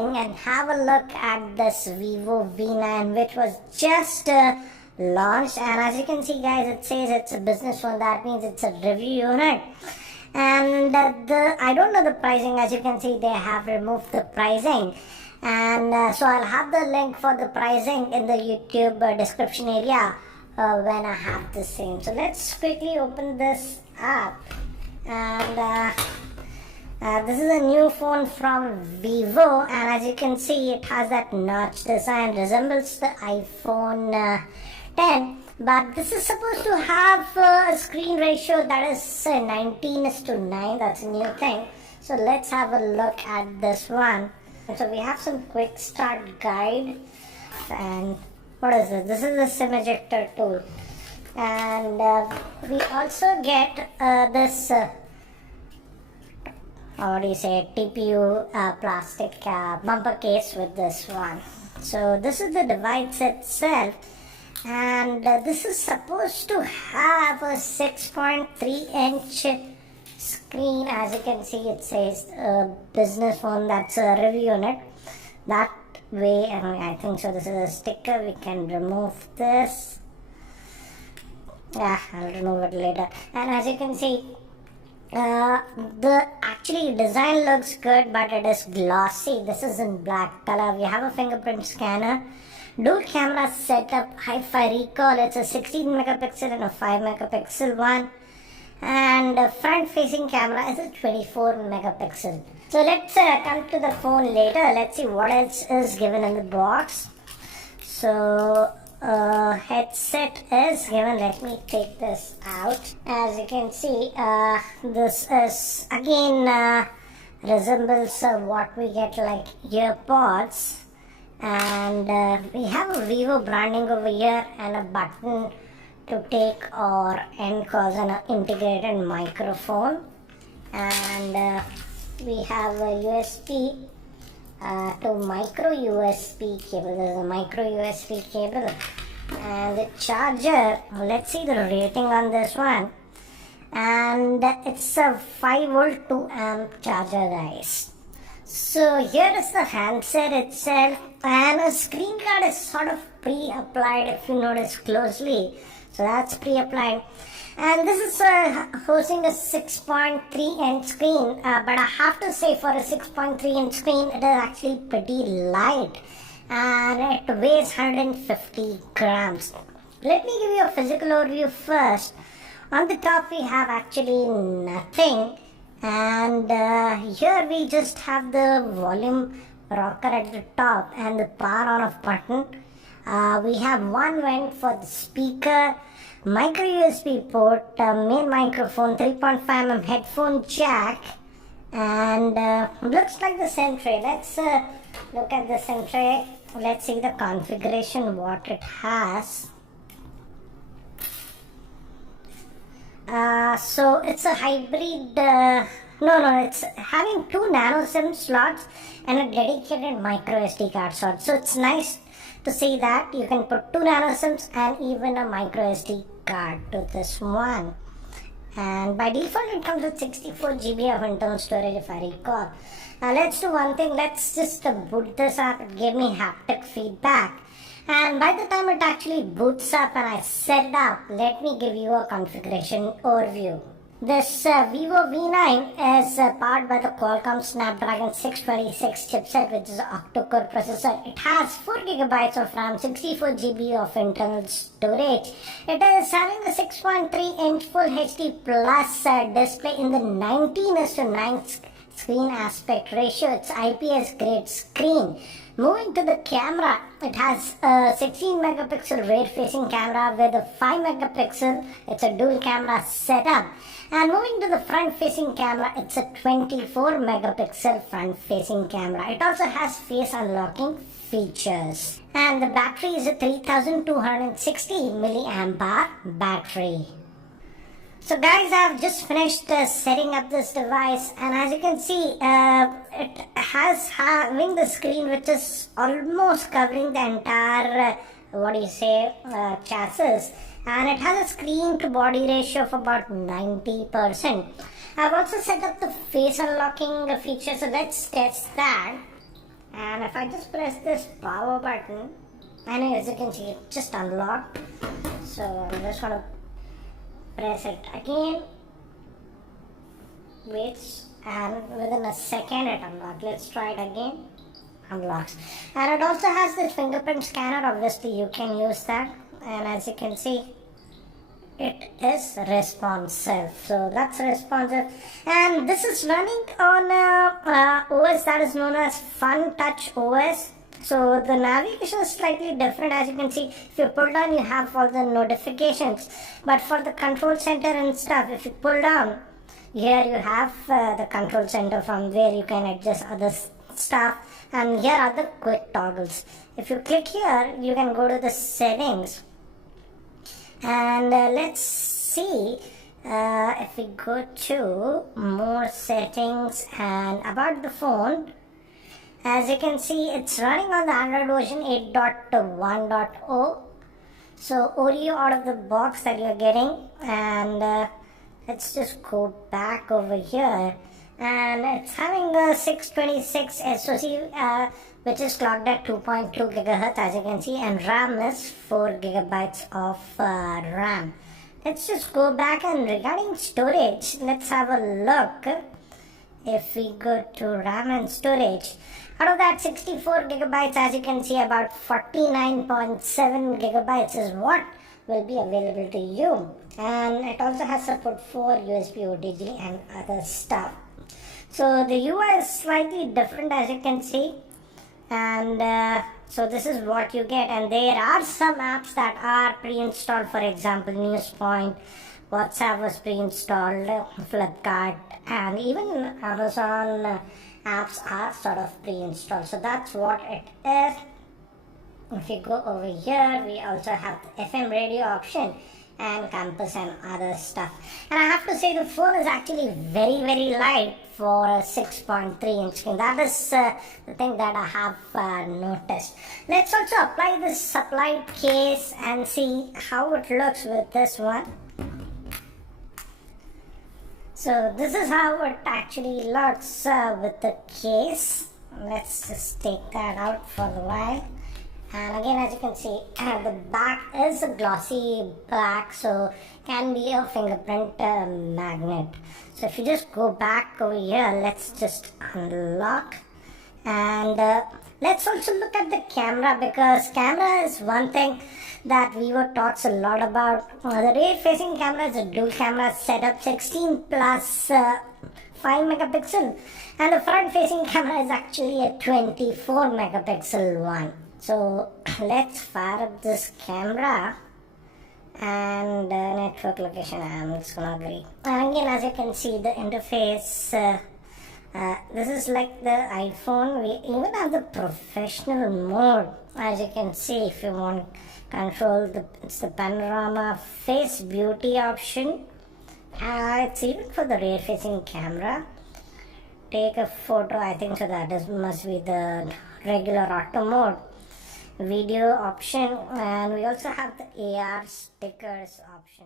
and have a look at this Vivo V9, which was just launched. And as you can see, guys, it says it's a business phone. That means it's a review unit. And I don't know the pricing. As you can see, they have removed the pricing, and so I'll have the link for the pricing in the YouTube description area when I have the same. So let's quickly open this up, and this is a new phone from Vivo, and as you can see, it has that notch design, resembles the iPhone 10, but this is supposed to have a screen ratio that is 19:9. That's a new thing. So let's have a look at this one. So we have some quick start guide, and what is this? This is the SIM ejector tool, and we also get this what do you say, TPU plastic bumper case with this one. So this is the device itself, and this is supposed to have a 6.3-inch screen. As you can see, it says business phone. That's a review unit. That way, I think so. This is a sticker. We can remove this. Yeah, I'll remove it later. And as you can see, the actually design looks good, but it is glossy. This is in black color. We have a fingerprint scanner, dual camera setup. If I recall, it's a 16 megapixel and a 5 megapixel one, and front facing camera is a 24 megapixel. So let's come to the phone later. Let's see what else is given in the box. So headset is given. Let me take this out. As you can see, this is again resembles what we get like earpods, and we have a Vivo branding over here and a button to take or end calls and an integrated microphone, and we have a USB to micro USB cable. There's a micro USB cable, and the charger. Let's see the rating on this one, and it's a 5-volt 2-amp charger, guys. So here is the handset itself, and a screen guard is sort of pre-applied if you notice closely. So that's pre-applied. And this is hosting a 6.3-inch screen, but I have to say, for a 6.3-inch screen, it is actually pretty light, and it weighs 150 grams. Let me give you a physical overview first. On the top, we have actually nothing, and here we just have the volume rocker at the top and the power on off button. We have one vent for the speaker, micro USB port, main microphone, 3.5mm headphone jack, and looks like the SIM tray. Let's look at the SIM tray. Let's see the configuration, what it has. So it's a hybrid, it's having 2 nano SIM slots and a dedicated micro SD card slot. So it's nice to see that you can put 2 nano SIMs and even a micro SD card to this one. And by default, it comes with 64 GB of internal storage, if I recall. Let's do one thing. Let's just boot this up. It gave me haptic feedback. And by the time it actually boots up and I set it up, let me give you a configuration overview. This Vivo V9 is powered by the Qualcomm Snapdragon 626 chipset, which is an octa-core processor. It has 4 GB of RAM, 64 GB of internal storage. It is having a 6.3-inch Full HD Plus display in the 19:9 screen aspect ratio. It's IPS grade screen. Moving to the camera, it has a 16 megapixel rear facing camera with a 5 megapixel. It's a dual camera setup. And moving to the front facing camera, it's a 24 megapixel front facing camera. It also has face unlocking features. And the battery is a 3260 milliamp hour battery. So guys, I've just finished setting up this device, and as you can see, it has having the screen which is almost covering the entire chassis, and it has a screen to body ratio of about 90%. I've also set up the face unlocking feature, so let's test that. And if I just press this power button, and as you can see, it just unlocked. So I'm just gonna press it again. Waits, and within a second it unlocks. Let's try it again. Unlocks. And it also has this fingerprint scanner. Obviously you can use that, and as you can see, it is responsive. So that's responsive, and this is running on a OS that is known as Fun Touch OS. So the navigation is slightly different. As you can see, if you pull down, you have all the notifications, but for the control center and stuff, if you pull down, here you have the control center from where you can adjust other stuff, and here are the quick toggles. If you click here, you can go to the settings, and let's see if we go to more settings and about the phone. As you can see, it's running on the Android version 8.1.0. So audio out of the box that you're getting, and let's just go back over here, and it's having a 626 SoC, which is clocked at 2.2 gigahertz, as you can see, and RAM is 4 gigabytes of RAM. Let's just go back, and regarding storage, let's have a look. If we go to RAM and storage, out of that 64 gigabytes, as you can see, about 49.7 gigabytes is what will be available to you, and it also has support for USB OTG and other stuff. So the UI is slightly different, as you can see, and so this is what you get. And there are some apps that are pre-installed. For example, NewsPoint, WhatsApp was pre-installed, Flipkart, and even Amazon apps are sort of pre-installed. So that's what it is. If you go over here, we also have the FM radio option and campus and other stuff. And I have to say, the phone is actually very, very light for a 6.3 inch screen. That is the thing that I have noticed. Let's also apply this supplied case and see how it looks with this one. So this is how it actually looks with the case. Let's just take that out for a while. And again, as you can see, the back is a glossy black, so can be a fingerprint magnet. So if you just go back over here, let's just unlock, and let's also look at the camera, because camera is one thing that Vivo talks a lot about. The rear-facing camera is a dual camera setup, 16 plus 5 megapixel, and the front-facing camera is actually a 24 megapixel one. So let's fire up this camera, and network location, I'm just gonna agree. And again, as you can see, the interface, this is like the iPhone. We even have the professional mode, as you can see. If you want control, it's the panorama face beauty option. It's even for the rear facing camera. Take a photo, I think so that must be the regular auto mode. Video option, and we also have the AR stickers option.